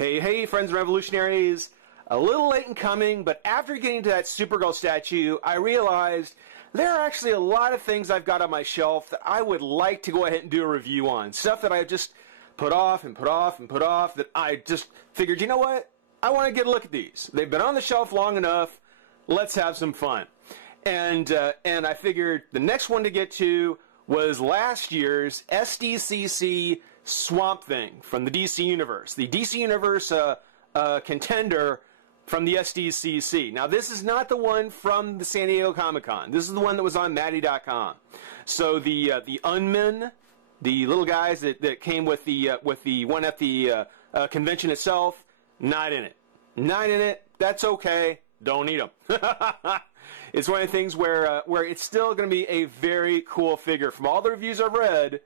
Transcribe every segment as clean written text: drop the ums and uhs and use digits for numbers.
Hey, friends and revolutionaries. A little late in coming, but after getting to that Supergirl statue, I realized there are actually a lot of things I've got on my shelf that I would like to go ahead and do a review on. Stuff that I've just put off and put off and put off that I just figured, you know what? I want to get a look at these. They've been on the shelf long enough. Let's have some fun. And I figured the next one to get to was last year's Sdcc Swamp Thing from the DC Universe. The DC Universe contender from the Sdcc. Now, this is not the one from the San Diego Comic-Con. This is the one that was on Maddie.com. So the Unmen, the little guys that came with the one at the convention itself, not in it. Not in it. That's okay. Don't need them. It's one of the things where it's still going to be a very cool figure. From all the reviews I've read,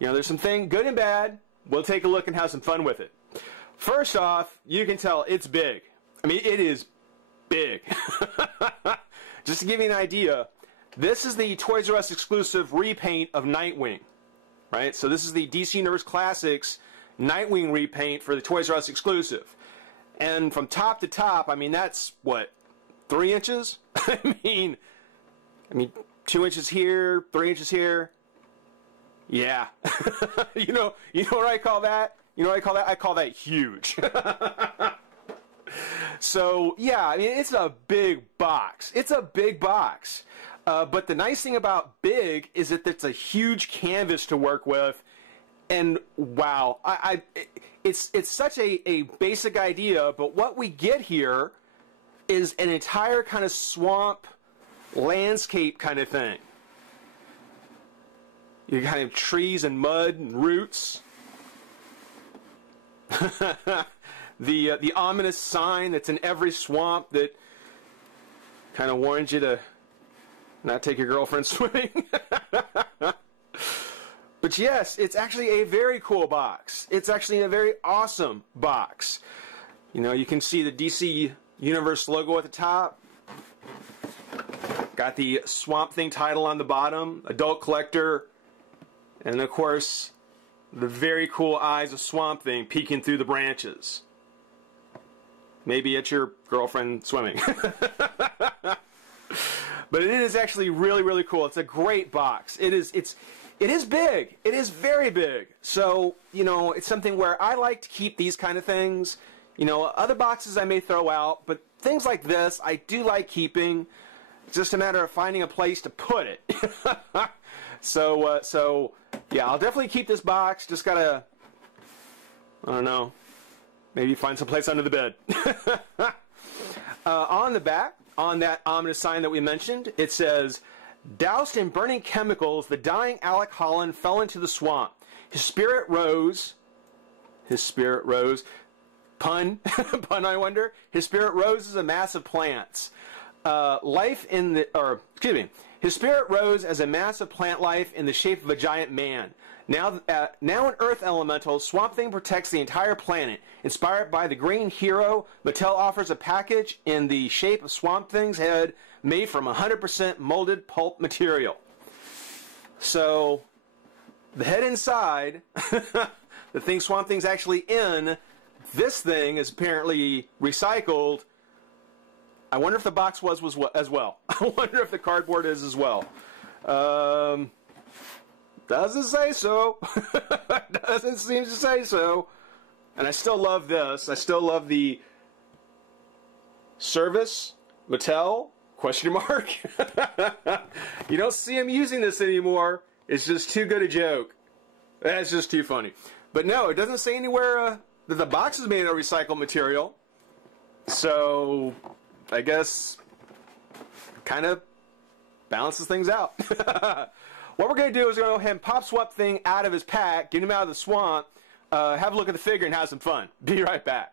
you know, there's something good and bad. We'll take a look and have some fun with it. First off, you can tell it's big. I mean, it is big. Just to give you an idea, this is the Toys R Us exclusive repaint of Nightwing. Right? So this is the DC Universe Classics Nightwing repaint for the Toys R Us exclusive. And from top to top, I mean, that's, what, 3 inches? I mean, 2 inches here, 3 inches here. Yeah. you know what I call that? You know what I call that? I call that huge. So, yeah, I mean, it's a big box. It's a big box. But the nice thing about big is that it's a huge canvas to work with. And, wow, it's such a basic idea, but what we get here is an entire kind of swamp landscape kind of thing. You kind of trees and mud and roots. The ominous sign that's in every swamp that kind of warns you to not take your girlfriend swimming. But yes, it's actually a very cool box. It's actually a very awesome box. You know, you can see the DC Universe logo at the top. Got the Swamp Thing title on the bottom, Adult Collector, and of course, the very cool eyes of Swamp Thing peeking through the branches. Maybe it's your girlfriend swimming. But it is actually really, really cool. It's a great box. It is big. It is very big. So, you know, it's something where I like to keep these kind of things. You know, other boxes I may throw out, but things like this I do like keeping. It's just a matter of finding a place to put it. So yeah, I'll definitely keep this box. Just gotta, I don't know, maybe find some place under the bed. On the back, on that ominous sign that we mentioned, it says, "Doused in burning chemicals, the dying Alec Holland fell into the swamp. His spirit rose." His spirit rose. Pun? Pun, I wonder? His spirit rose as a mass of plants. His spirit rose as a mass of plant life in the shape of a giant man. Now an Earth elemental, Swamp Thing protects the entire planet. Inspired by the Green Hero, Mattel offers a package in the shape of Swamp Thing's head, made from 100% molded pulp material. So, the head inside, the thing Swamp Thing's actually in, this thing is apparently recycled. I wonder if the box was as well. I wonder if the cardboard is as well. Doesn't say so. Doesn't seem to say so. And I still love this. I still love the service, Mattel, question mark. You don't see him using this anymore. It's just too good a joke. That's just too funny. But no, it doesn't say anywhere that the box is made of recycled material. So I guess kind of balances things out. What we're going to do is we're going to go ahead and pop Swamp Thing out of his pack, get him out of the swamp, have a look at the figure, and have some fun. Be right back.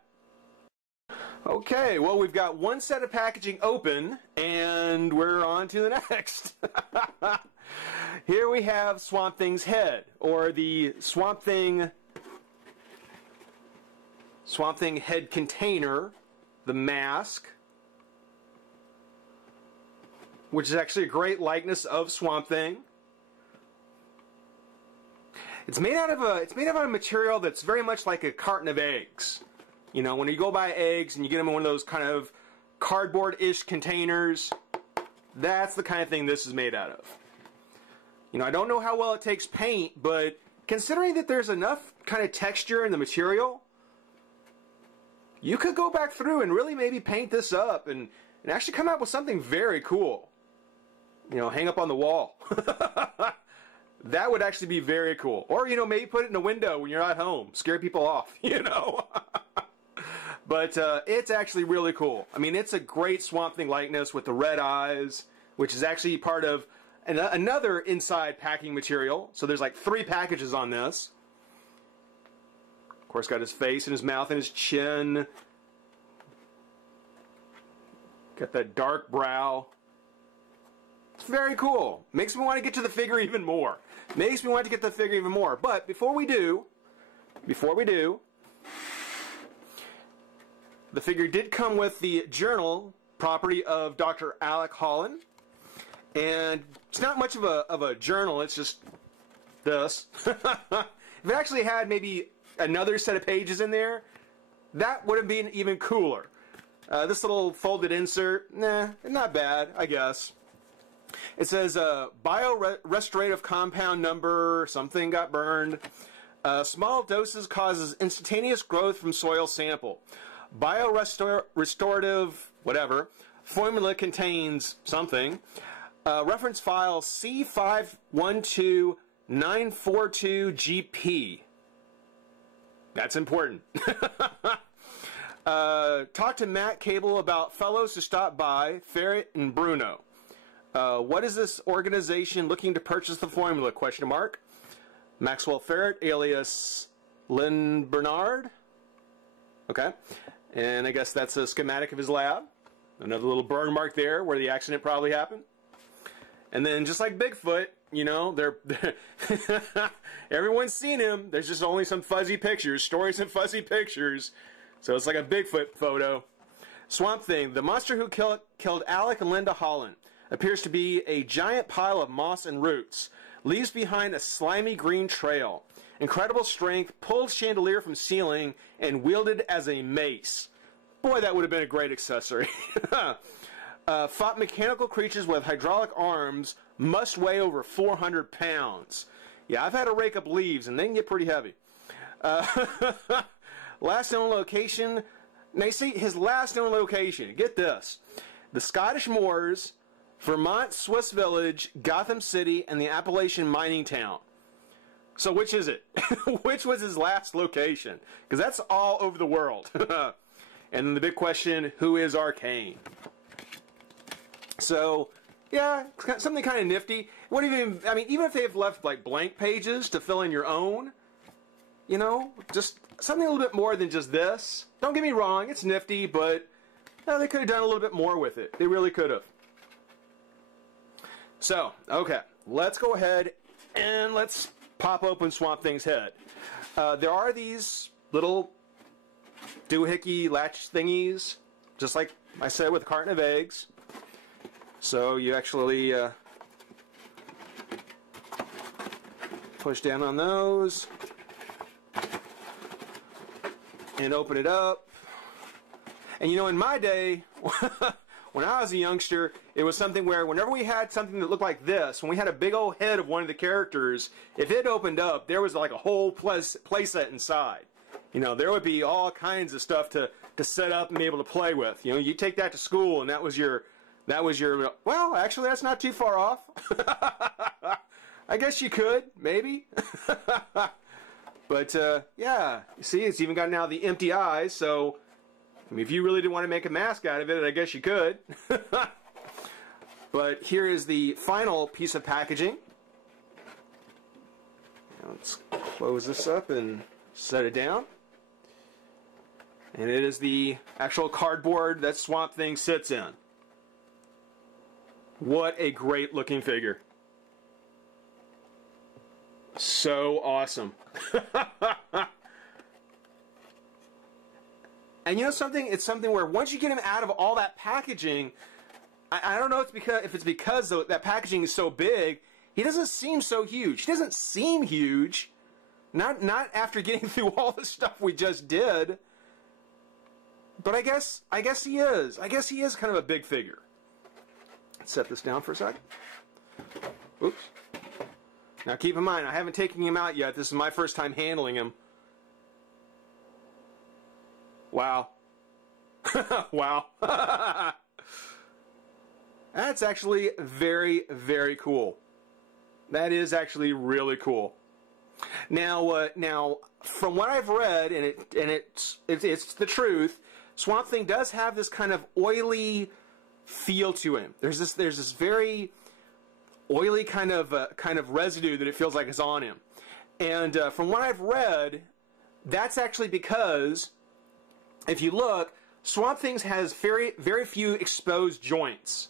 Okay, well, we've got one set of packaging open, and we're on to the next. Here we have Swamp Thing's head, or the Swamp Thing head container, the mask, which is actually a great likeness of Swamp Thing. It's made out of a material that's very much like a carton of eggs. You know, when you go buy eggs and you get them in one of those kind of cardboard-ish containers, that's the kind of thing this is made out of. You know, I don't know how well it takes paint, but considering that there's enough kind of texture in the material, you could go back through and really maybe paint this up and actually come out with something very cool. You know, hang up on the wall. That would actually be very cool. Or, you know, maybe put it in a window when you're at home. Scare people off, you know. But it's actually really cool. I mean, it's a great Swamp Thing likeness with the red eyes, which is actually part of another inside packing material. So there's like 3 packages on this. Of course, got his face and his mouth and his chin. Got that dark brow. It's very cool. Makes me want to get to the figure even more. Makes me want to get to the figure even more. But before we do, the figure did come with the journal, property of Dr. Alec Holland. And it's not much of a journal, it's just this. If it actually had maybe another set of pages in there, that would have been even cooler. This little folded insert, nah, not bad, I guess. It says bio-restorative compound number, something got burned. Small doses causes instantaneous growth from soil sample. Bio-restorative, whatever, formula contains something. Reference file C512942GP. That's important. Talk to Matt Cable about fellows to stop by, Ferret and Bruno. What is this organization looking to purchase the formula? Question mark. Maxwell Ferret, alias Lynn Bernard. Okay. And I guess that's a schematic of his lab. Another little burn mark there where the accident probably happened. And then just like Bigfoot, you know, everyone's seen him. There's just only some fuzzy pictures, stories and fuzzy pictures. So it's like a Bigfoot photo. Swamp Thing, the monster who killed Alec and Linda Holland, appears to be a giant pile of moss and roots. Leaves behind a slimy green trail. Incredible strength, pulled chandelier from ceiling, and wielded as a mace. Boy, that would have been a great accessory. Fought mechanical creatures with hydraulic arms, must weigh over 400 pounds. Yeah, I've had to rake up leaves, and they can get pretty heavy. Last known location. Now you see, his last known location, get this. The Scottish Moors, Vermont Swiss Village, Gotham City, and the Appalachian mining town. So which is it? Which was his last location? Because that's all over the world. And then the big question, who is Arcane? So, yeah, something kind of nifty. What even, I mean, even if they've left like blank pages to fill in your own, you know, just something a little bit more than just this. Don't get me wrong, it's nifty, but they could have done a little bit more with it. They really could have. So, okay, let's go ahead and let's pop open Swamp Thing's head. There are these little doohickey latch thingies, just like I said with a carton of eggs. So you actually push down on those and open it up. And you know, in my day, when I was a youngster, it was something where whenever we had something that looked like this, when we had a big old head of one of the characters, if it opened up, there was like a whole play set inside. You know, there would be all kinds of stuff to set up and be able to play with. You know, you take that to school and that was your, well, actually that's not too far off. I guess you could, maybe. But, yeah, you see, it's even got now the empty eyes, so I mean, if you really didn't want to make a mask out of it, I guess you could. But here is the final piece of packaging. Now let's close this up and set it down. And it is the actual cardboard that Swamp Thing sits in. What a great looking figure. So awesome. And you know something? It's something where once you get him out of all that packaging, I don't know if it's because that packaging is so big, he doesn't seem so huge. He doesn't seem huge. Not after getting through all the stuff we just did. But I guess he is. I guess he is kind of a big figure. Let's set this down for a second. Oops. Now keep in mind, I haven't taken him out yet. This is my first time handling him. Wow. Wow. That's actually very, very cool. That is actually really cool. Now, from what I've read, and it's the truth, Swamp Thing does have this kind of oily feel to him. There's this very oily kind of residue that it feels like is on him. And from what I've read, that's actually because if you look, Swamp Thing has very, very few exposed joints.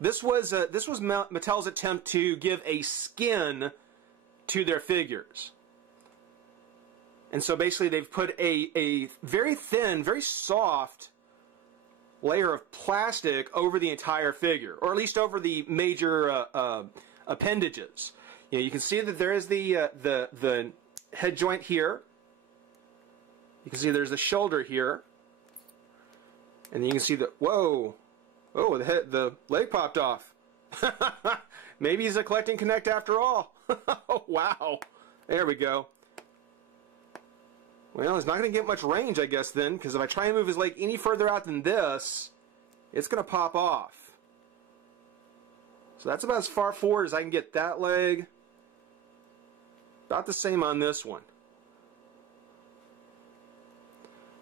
This was Mattel's attempt to give a skin to their figures. And so basically they've put a very thin, very soft layer of plastic over the entire figure, or at least over the major appendages. You know, you can see that there is the head joint here. You can see there's the shoulder here. And then you can see that, whoa, oh, the leg popped off. Maybe he's a collecting connect after all. Wow. There we go. Well, he's not going to get much range, I guess, then, because if I try and move his leg any further out than this, it's going to pop off. So that's about as far forward as I can get that leg. About the same on this one.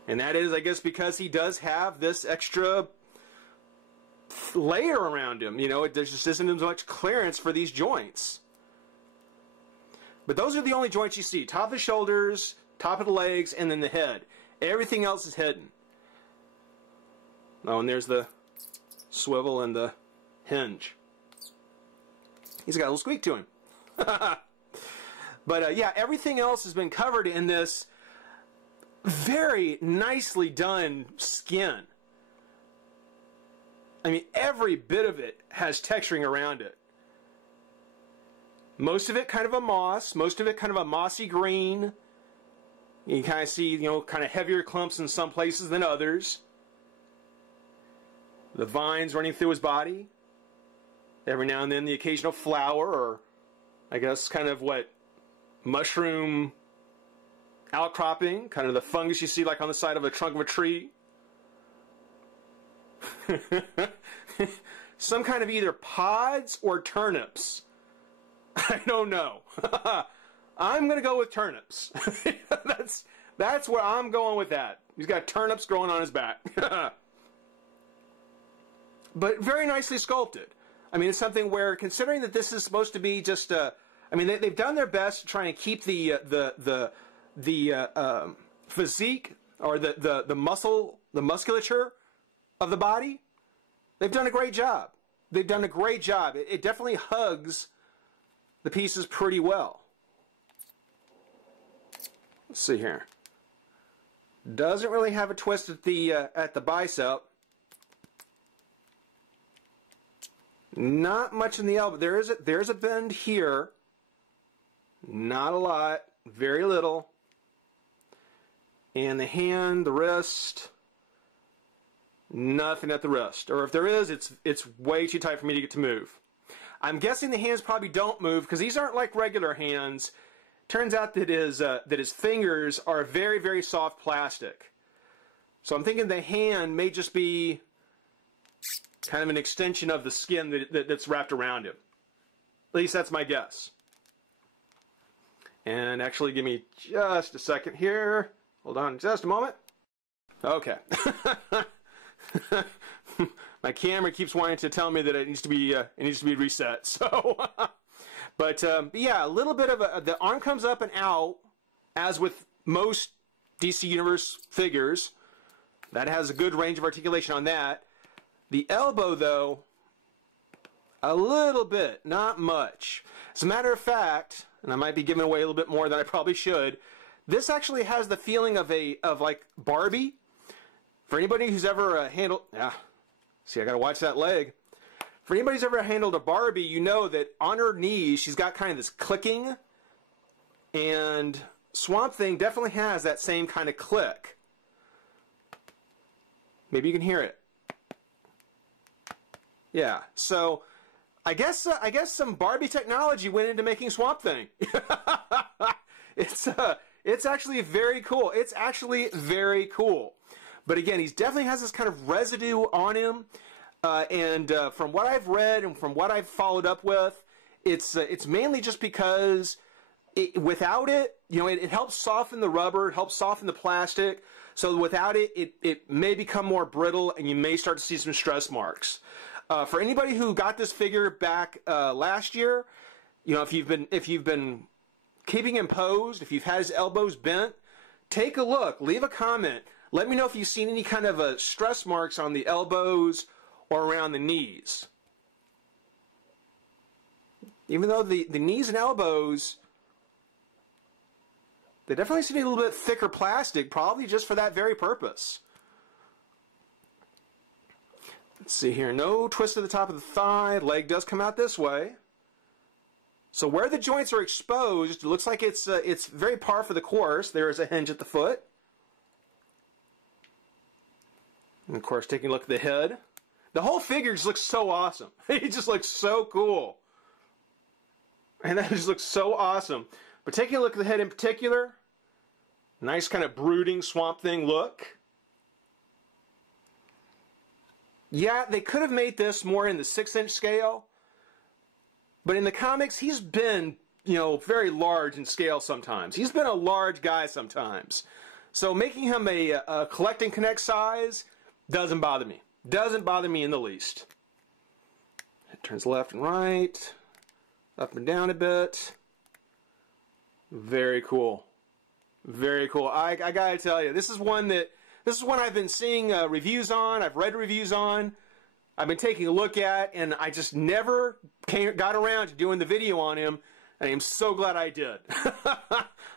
And that is, I guess, because he does have this extra layer around him. You know, there just isn't as much clearance for these joints. But those are the only joints you see. Top of the shoulders, top of the legs, and then the head. Everything else is hidden. Oh, and there's the swivel and the hinge. He's got a little squeak to him. But yeah, everything else has been covered in this very nicely done skin. I mean, every bit of it has texturing around it. Most of it kind of a moss, most of it kind of a mossy green. You can kind of see, you know, kind of heavier clumps in some places than others. The vines running through his body. Every now and then the occasional flower, or I guess kind of what, mushroom outcropping, kind of the fungus you see like on the side of a trunk of a tree. Some kind of either pods or turnips. I don't know. I'm going to go with turnips. That's where I'm going with that. He's got turnips growing on his back. But very nicely sculpted. I mean, it's something where, considering that this is supposed to be just I mean, they've done their best to try and keep the physique, or the musculature of the body. They've done a great job. They've done a great job. It definitely hugs the pieces pretty well. Let's see here. Doesn't really have a twist at the bicep. Not much in the elbow. There's a bend here. Not a lot. Very little. And the hand, the wrist, nothing at the wrist. Or if there is, it's way too tight for me to get to move. I'm guessing the hands probably don't move because these aren't like regular hands. Turns out that his fingers are very, very soft plastic. So I'm thinking the hand may just be kind of an extension of the skin that's wrapped around him. At least that's my guess. And actually, give me just a second here. Hold on just a moment. Okay. My camera keeps wanting to tell me that it needs to be reset. So, but yeah, a little bit of the arm comes up and out, as with most DC Universe figures. That has a good range of articulation on that. The elbow, though, a little bit, not much. As a matter of fact, and I might be giving away a little bit more than I probably should, this actually has the feeling of like Barbie. For anybody who's ever handled, see, I gotta watch that leg. For anybody who's ever handled a Barbie, you know that on her knees she's got kind of this clicking, and Swamp Thing definitely has that same kind of click. Maybe you can hear it. Yeah, so I guess some Barbie technology went into making Swamp Thing. It's actually very cool. It's actually very cool. But again, he definitely has this kind of residue on him. And from what I've read and from what I've followed up with, it's mainly just because without it, you know, it helps soften the rubber, it helps soften the plastic. So without it, it may become more brittle, and you may start to see some stress marks. For anybody who got this figure back last year, you know, if you've been keeping him posed, if you've had his elbows bent, take a look, leave a comment. Let me know if you've seen any kind of stress marks on the elbows or around the knees. Even though the knees and elbows, they definitely seem to be a little bit thicker plastic, probably just for that very purpose. Let's see here, no twist at the top of the thigh, leg does come out this way. So where the joints are exposed, it looks like it's very par for the course. There is a hinge at the foot. And of course, taking a look at the head. The whole figure just looks so awesome. It just looks so cool. And that just looks so awesome. But taking a look at the head in particular, nice kind of brooding Swamp Thing look. Yeah, they could have made this more in the 6-inch scale. But in the comics, he's been, you know, very large in scale sometimes. He's been a large guy sometimes. So making him a Collect and Connect size doesn't bother me. Doesn't bother me in the least. It turns left and right, up and down a bit. Very cool. Very cool. I gotta tell you, this is one I've been seeing reviews on. I've read reviews on. I've been taking a look at, and I just never got around to doing the video on him. And I'm so glad I did.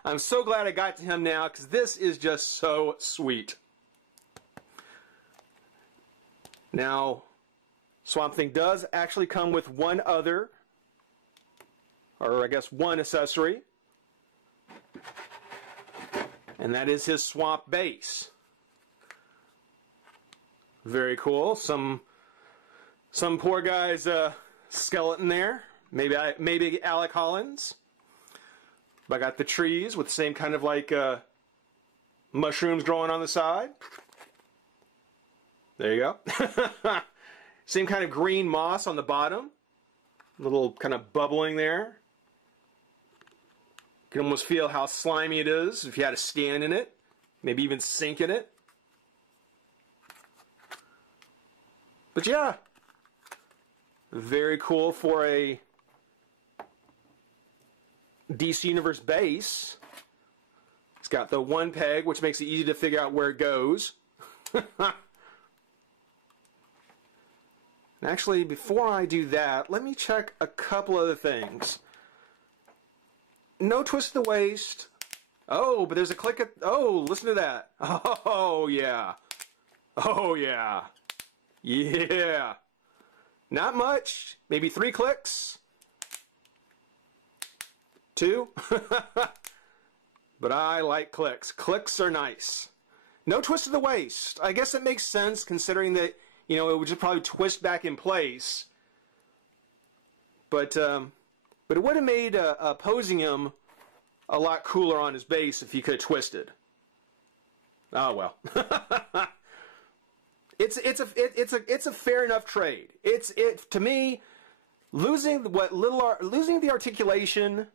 I'm so glad I got to him now, because this is just so sweet. Now, Swamp Thing does actually come with one other, or I guess one accessory. And that is his swamp base. Very cool. Some poor guy's skeleton there. Maybe Alec Holland's. But I got the trees with the same kind of like mushrooms growing on the side. There you go. Same kind of green moss on the bottom. A little kind of bubbling there. You can almost feel how slimy it is if you had to stand in it. Maybe even sink in it. But yeah. Very cool for a DC Universe base. It's got the one peg, which makes it easy to figure out where it goes. Actually, before I do that, let me check a couple other things. No twist of the waist. Oh, but there's a click at... Oh, listen to that. Oh, yeah. Oh, yeah. Yeah. Not much. Maybe 3 clicks. 2. But I like clicks. Clicks are nice. No twist of the waist. I guess it makes sense considering that, you know, it would just probably twist back in place. But it would have made posing him a lot cooler on his base if he could have twisted. Oh well. It's a fair enough trade. To me, losing the articulation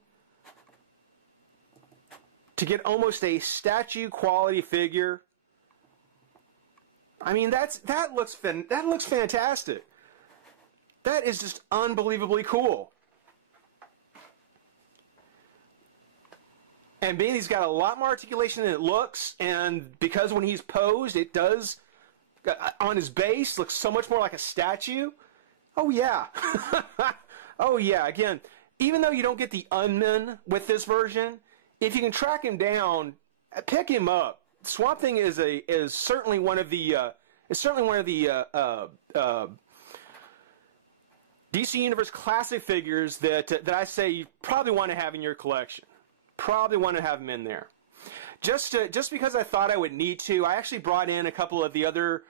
to get almost a statue quality figure. I mean, that looks fantastic. That is just unbelievably cool. And being he's got a lot more articulation than it looks, and because when he's posed, it does, on his base, looks so much more like a statue. Oh yeah. Oh yeah, again, even though you don't get the Unmen with this version, if you can track him down, pick him up. Swamp Thing is certainly one of the DC Universe classic figures that I say you probably want to have in your collection. Probably want to have him in there. Just because I thought I would need to, I actually brought in a couple of the other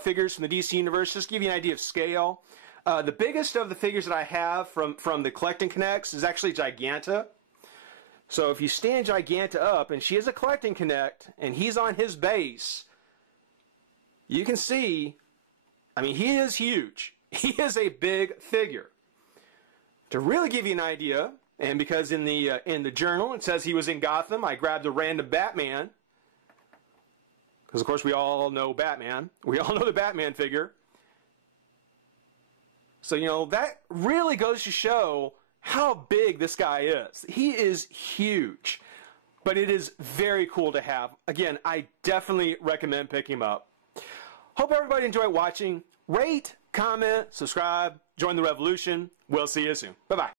figures from the DC Universe, just to give you an idea of scale. The biggest of the figures that I have from the Collecting Connects is actually Giganta. So if you stand Giganta up, and she is a Collecting Connect, and he's on his base, you can see, I mean, he is huge. He is a big figure. To really give you an idea, and because in the journal it says he was in Gotham, I grabbed a random Batman. Because, of course, we all know Batman. We all know the Batman figure. So, you know, that really goes to show how big this guy is. He is huge. But it is very cool to have. Again, I definitely recommend picking him up. Hope everybody enjoyed watching. Rate, comment, subscribe, join the revolution. We'll see you soon. Bye-bye.